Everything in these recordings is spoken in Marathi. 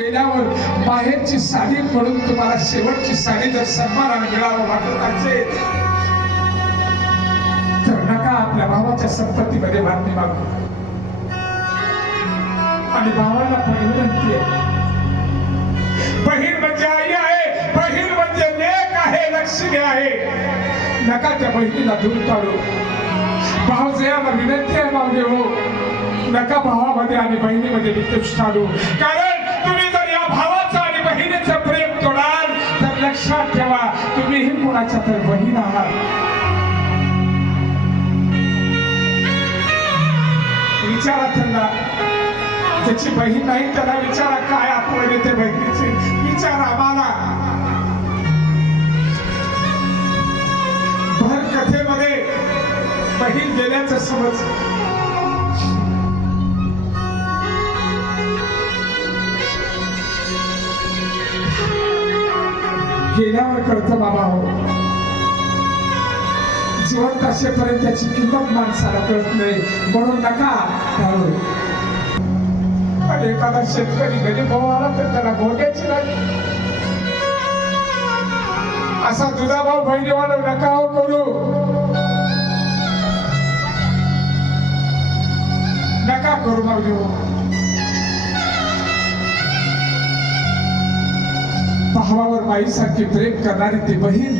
गेल्यावर बाहेरची साडी पडून तुम्हाला शेवटची साडी जर सन्मानाने मिळावं वाटत असेल तर नका आपल्या भावाच्या संपत्तीमध्ये बातमी मागू. आणि भावाला पण विनंती आहे. बहीण म्हणजे आई आहे बहीण म्हणजे लेक आहे लक्ष्मी आहे. नका त्या बहिणीला दूर काढू. भावजयाला विनंती आहे मावले हो. नका भावामध्ये आणि बहिणीमध्ये विद्वेष काढू. कारण कोणाच्या तर बहीण आहात विचारा त्यांना. त्याची बहीण नाही त्याला विचारा काय आपण येते बहिणीचे. विचारा आम्हाला. भर कथेमध्ये बहीण गेल्याचं समज गेल्यावर कळतं बाबा हो. जिवंत असेपर्यंत त्याची किंमत माणसाला कळत नाही. म्हणून नका टाळू आणि एखादा शेतकरी घरी भाऊ आला तर त्याला घोट्याची नाही असा तुझा भाऊ बहिणीवाला नका हो करू. नका करू मागली भावावर बाईसारखी प्रेम करणारी ती बहीण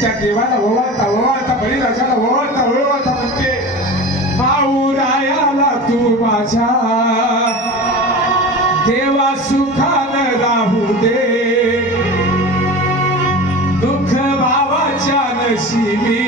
त्या देवाला ओवाळता ओवाळता बळीराजाला ओवाळता ओवाळता म्हणते माऊरायाला तू माझ्या देवा सुखान राहू दे. दुःख भावाच्या नशिबी